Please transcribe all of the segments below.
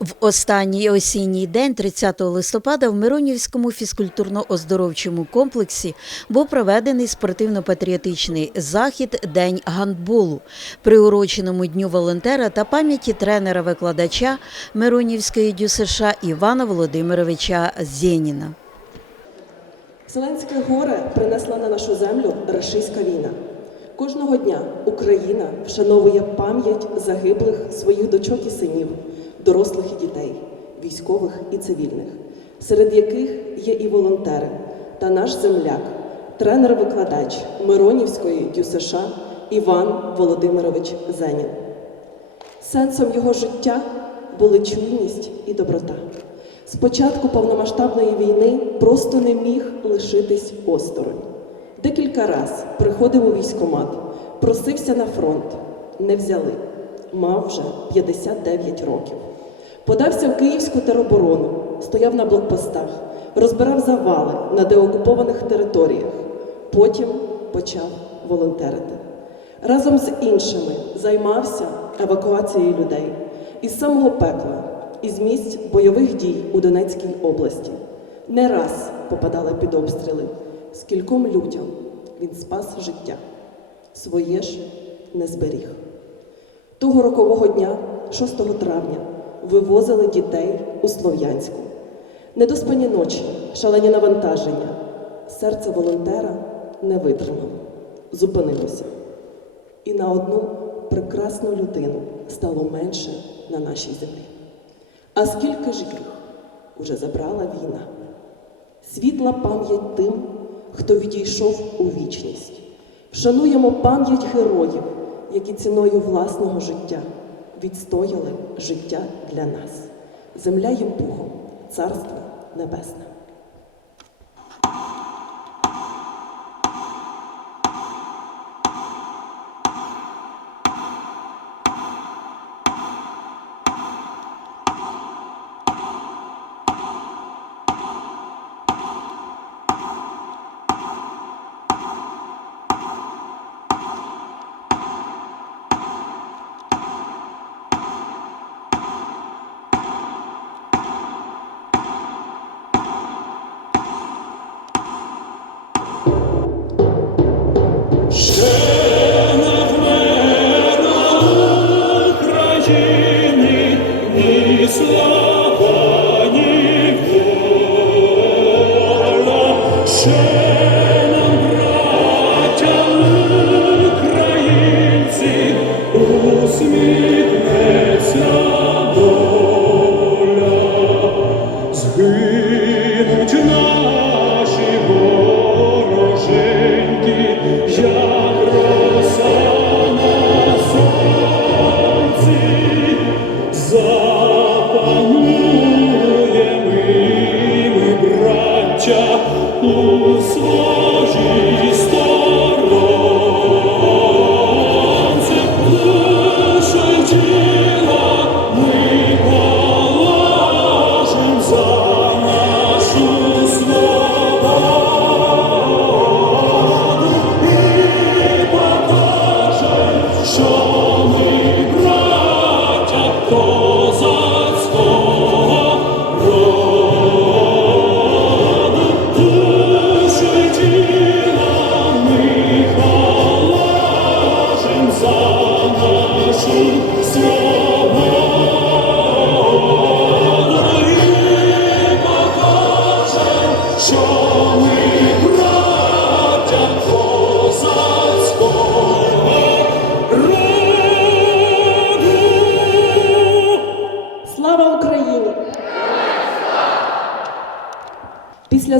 В останній осінній день, 30 листопада, в Миронівському фізкультурно-оздоровчому комплексі був проведений спортивно-патріотичний захід День гандболу, приуроченому Дню волонтера та пам'яті тренера-викладача Миронівської ДЮСШ Івана Володимировича Зєніна. Вселенське горе принесла на нашу землю рашистська війна. Кожного дня Україна вшановує пам'ять загиблих своїх дочок і синів, дорослих і дітей, військових і цивільних, серед яких є і волонтери та наш земляк, тренер-викладач Миронівської ДЮСШ Іван Володимирович Зенін. Сенсом його життя були чуйність і доброта. З початку повномасштабної війни просто не міг лишитись осторонь. Декілька раз приходив у військкомат, просився на фронт. Не взяли. Мав вже 59 років. Подався в Київську тероборону, стояв на блокпостах, розбирав завали на деокупованих територіях. Потім почав волонтерити. Разом з іншими займався евакуацією людей із самого пекла, із місць бойових дій у Донецькій області. Не раз попадали під обстріли. Скільком людям він спас життя, своє ж не зберіг. Того рокового дня, 6 травня, вивозили дітей у Слов'янську. Недоспані ночі, шалені навантаження. Серце волонтера не витримало, зупинилося. І на одну прекрасну людину стало менше на нашій землі. А скільки ж їх уже забрала війна? Світла пам'ять тим, хто відійшов у вічність. Вшануємо пам'ять героїв, які ціною власного життя відстояли життя для нас. Земля їм Богом, Царство Небесне.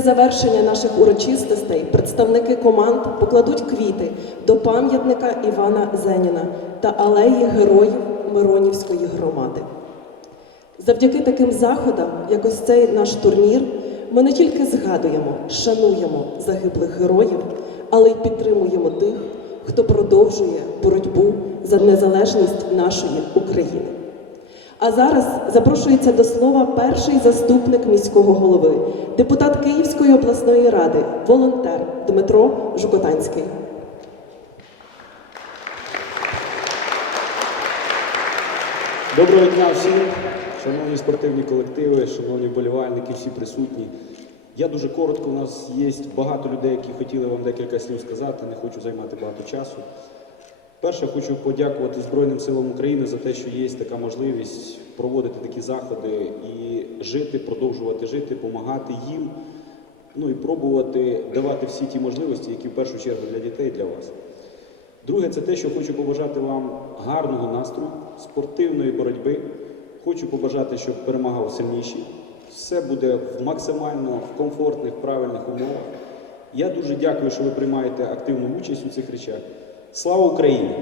Завершення наших урочистостей представники команд покладуть квіти до пам'ятника Івана Зеніна та алеї героїв Миронівської громади. Завдяки таким заходам, як ось цей наш турнір, ми не тільки згадуємо, шануємо загиблих героїв, але й підтримуємо тих, хто продовжує боротьбу за незалежність нашої України. А зараз запрошується до слова перший заступник міського голови, депутат Київської обласної ради, волонтер Дмитро Жукотанський. Доброго дня всім. Шановні спортивні колективи, шановні вболівальники, всі присутні. Я дуже коротко, у нас є багато людей, які хотіли вам декілька слів сказати, не хочу займати багато часу. Перше, хочу подякувати Збройним силам України за те, що є така можливість проводити такі заходи і жити, продовжувати жити, допомагати їм, ну і пробувати давати всі ті можливості, які в першу чергу для дітей, для вас. Друге, це те, що хочу побажати вам гарного настрою, спортивної боротьби. Хочу побажати, щоб перемагав сильніший. Все буде в максимально комфортних, правильних умовах. Я дуже дякую, що ви приймаєте активну участь у цих речах. Слава Україні!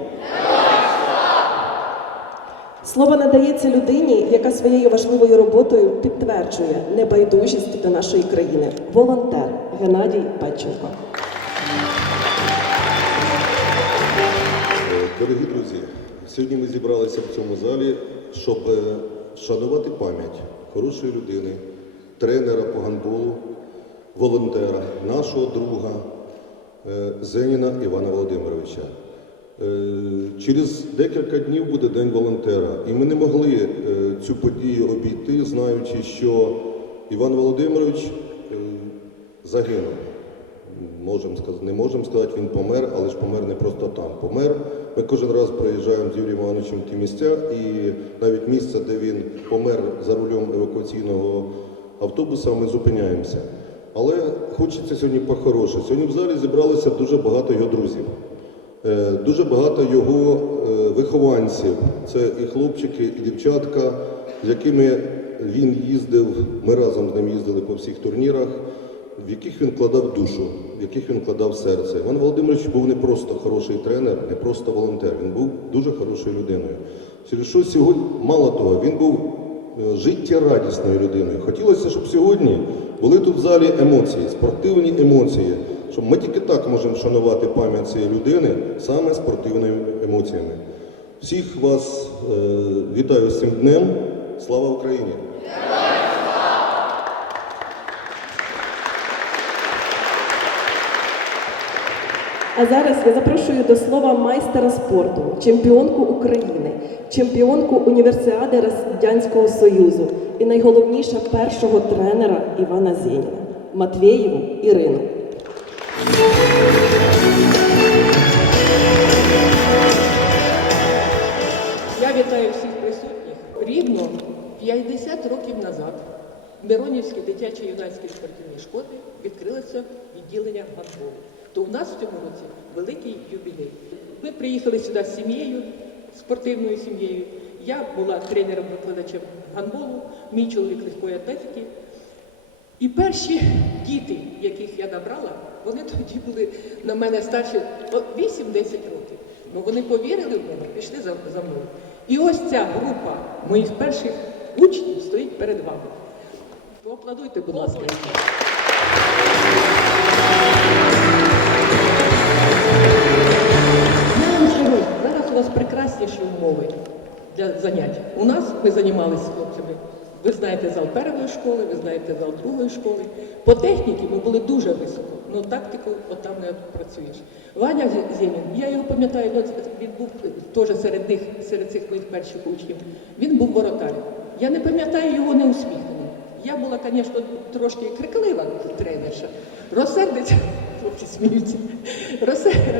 Слово надається людині, яка своєю важливою роботою підтверджує небайдужість до нашої країни. Волонтер Геннадій Петченко. Дорогі друзі, сьогодні ми зібралися в цьому залі, щоб е, вшанувати пам'ять хорошої людини, тренера по гандболу, волонтера, нашого друга е, Зеніна Івана Володимировича. Е, Через декілька днів буде День волонтера, і ми не могли е, цю подію обійти, знаючи, що Іван Володимирович е, загинув. Можем не можемо сказати, він помер, але ж помер не просто там. Помер. Ми кожен раз приїжджаємо з Юрієм Івановичем ті місця, і навіть місце, де він помер за рулем евакуаційного автобуса, ми зупиняємося. Але хочеться сьогодні по-хороше. Сьогодні в залі зібралося дуже багато його друзів, Е, дуже багато його е, вихованців. Це і хлопчики, і дівчатка, з якими він їздив. Ми разом з ним їздили по всіх турнірах в яких він вкладав душу, в яких він вкладав серце. Іван Володимирович був не просто хороший тренер, не просто волонтер, він був дуже хорошою людиною. Через що сьогодні, мало того, він був життєрадісною людиною. Хотілося, щоб сьогодні були тут в залі емоції, спортивні емоції, щоб ми тільки так можемо вшанувати пам'ять цієї людини саме спортивними емоціями. Всіх вас е, вітаю з цим днем. Слава Україні! А зараз я запрошую до слова майстера спорту, чемпіонку України, чемпіонку універсіади Радянського Союзу і найголовніше першого тренера Івана Зєніна Матвєєву Ірину. Я вітаю всіх присутніх. Рівно 50 років назад в Миронівській дитячо-юнацькій спортивній школі відкрилося відділення гандболу. То у нас в цьому році великий юбілей. Ми приїхали сюди з сім'єю, спортивною сім'єю. Я була тренером-викладачем гандболу, мій чоловік легкої атлетики. І перші діти, яких я набрала, вони тоді були на мене старші 8-10 років. Ну вони повірили в мене, пішли за, за мною. І ось ця група моїх перших учнів стоїть перед вами. Поаплодуйте, будь ласка. Нас прекрасніші умови для занять. У нас ми займалися хлопцями. Ви знаєте зал першої школи, ви знаєте зал другої школи. По техніці ми були дуже високо, але тактику от там не працюєш. Ваня Зєнін, я його пам'ятаю, ну, він був теж серед них, серед цих моїх перших учнів. Він був воротар. Я не пам'ятаю його неусміхненим. Я була, звісно, трошки криклива тренерша. Розсердиться, хлопці сміються,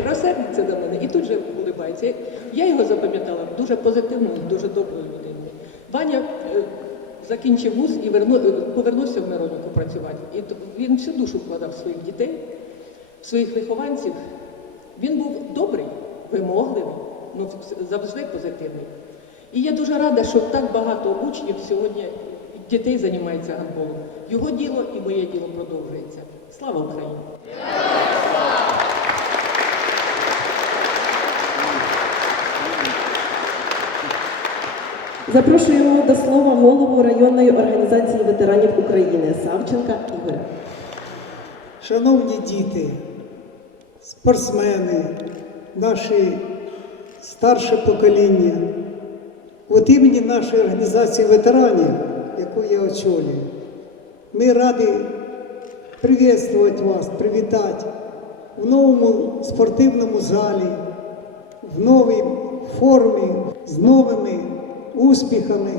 розсердиться до мене і тут же улибається. Я його запам'ятала дуже позитивною, дуже доброю людиною. Ваня е, закінчив вуз і е, повернувся в Мироніку працювати. І він всю душу вкладав своїх дітей, своїх вихованців. Він був добрий, вимогливий, ну завжди позитивний. І я дуже рада, що так багато учнів сьогодні дітей займається гандболом. Його діло і моє діло продовжується. Слава Україні! Запрошуємо до слова голову районної організації ветеранів України Савченка Ігоря. Шановні діти, спортсмени, наші старше покоління, от імені нашої організації ветеранів, яку я очолюю, ми раді привітувати вас, привітати в новому спортивному залі, в новій формі, з новими успіхами.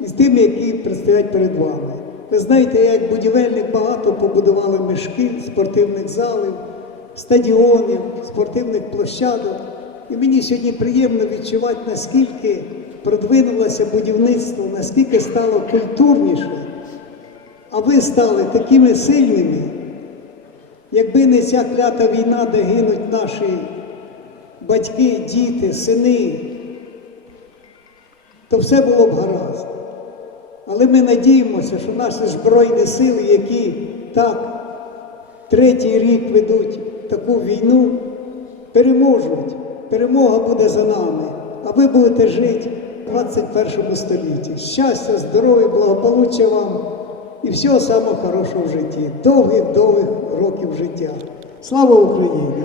і з тими, які предстоять перед вами. Ви знаєте, я як будівельник багато побудували ми шкіл, спортивних залів, стадіонів, спортивних площадок. І мені сьогодні приємно відчувати, наскільки продвинулося будівництво, наскільки стало культурніше. А ви стали такими сильними, якби не ця клята війна, де гинуть наші батьки, діти, сини, то все було б гаразд. Але ми надіємося, що наші Збройні сили, які так третій рік ведуть таку війну, переможуть. Перемога буде за нами, а ви будете жити в 21 столітті. Щастя, здоров'я, благополуччя вам і всього самого хорошого в житті. Довгих-довгих років життя. Слава Україні!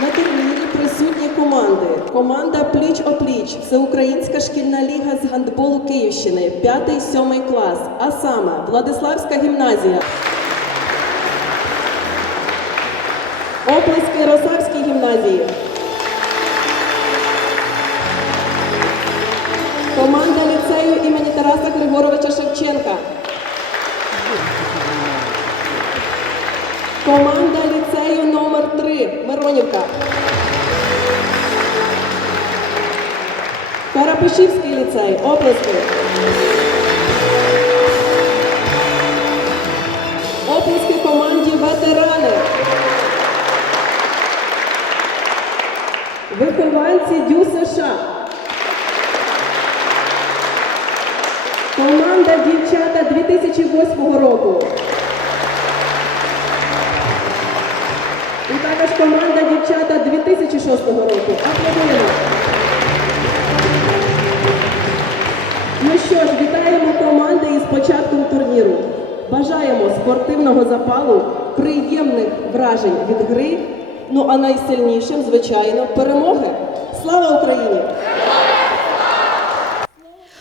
На турнірі присутні команди. Команда Пліч-опліч, Всеукраїнська шкільна ліга з гандболу Київщини, 5-7 клас, а саме Владиславська гімназія. Оплески Росавській гімназії. Команда ліцею імені Тараса Григоровича Шевченка. Команда ліцею номер 3 Миронівка. Карапишівський ліцей. Оплески. Оплески команді ветерани. Вихованці Дю США. Команда дівчата 2008 року. І також команда дівчата 2006 року. Аплодуємо. Ну що ж, вітаємо команди із початком турніру. Бажаємо спортивного запалу, приємних вражень від гри. Ну а найсильнішим, звичайно, перемоги. Слава Україні!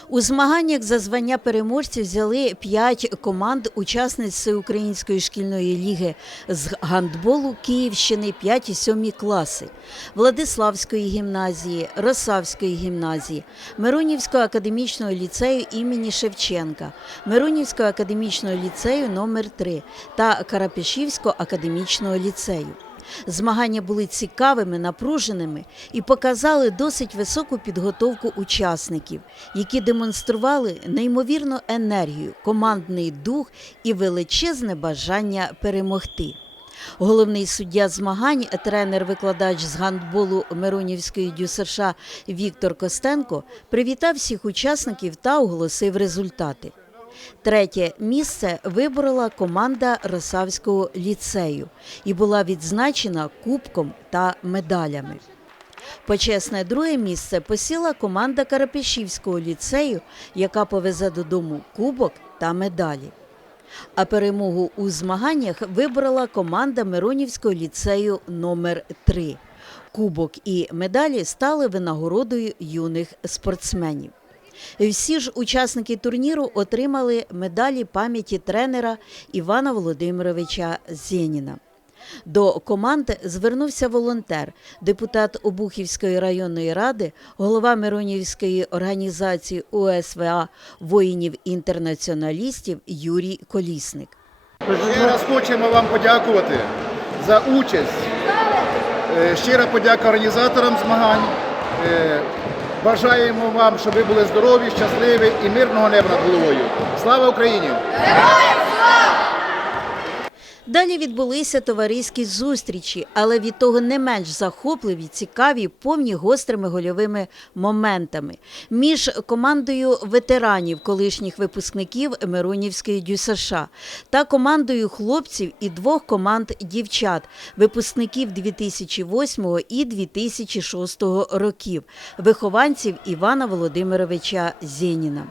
У змаганнях за звання переможців взяли п'ять команд учасниць Всеукраїнської шкільної ліги з гандболу Київщини 5 і 7 класи, Владиславської гімназії, Росавської гімназії, Миронівського академічного ліцею імені Шевченка, Миронівського академічного ліцею номер 3 та Карапішівського академічного ліцею. Змагання були цікавими, напруженими і показали досить високу підготовку учасників, які демонстрували неймовірну енергію, командний дух і величезне бажання перемогти. Головний суддя змагань, тренер-викладач з гандболу Миронівської ДЮСШ Віктор Костенко привітав всіх учасників та оголосив результати. Третє місце виборола команда Росавського ліцею і була відзначена кубком та медалями. Почесне друге місце посіла команда Карапішівського ліцею, яка повезе додому кубок та медалі. А перемогу у змаганнях вибрала команда Миронівського ліцею номер 3 Кубок і медалі стали винагородою юних спортсменів. Всі ж учасники турніру отримали медалі пам'яті тренера Івана Володимировича Зєніна. До команд звернувся волонтер, депутат Обухівської районної ради, голова Миронівської організації УСВА воїнів-інтернаціоналістів Юрій Колісник. Ще раз хочемо вам подякувати за участь. Е, Щира подяка організаторам змагань. Бажаємо вам, щоб ви були здорові, щасливі і мирного неба над головою. Слава Україні! Далі відбулися товариські зустрічі, але від того не менш захопливі, цікаві, повні гострими гольовими моментами між командою ветеранів, колишніх випускників Миронівської ДЮСШ та командою хлопців і двох команд дівчат, випускників 2008 і 2006 років, вихованців Івана Володимировича Зєніна.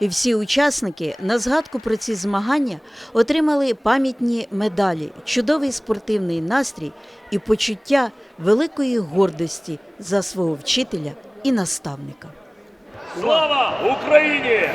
І всі учасники на згадку про ці змагання отримали пам'ятні медалі, чудовий спортивний настрій і почуття великої гордості за свого вчителя і наставника. Слава Україні!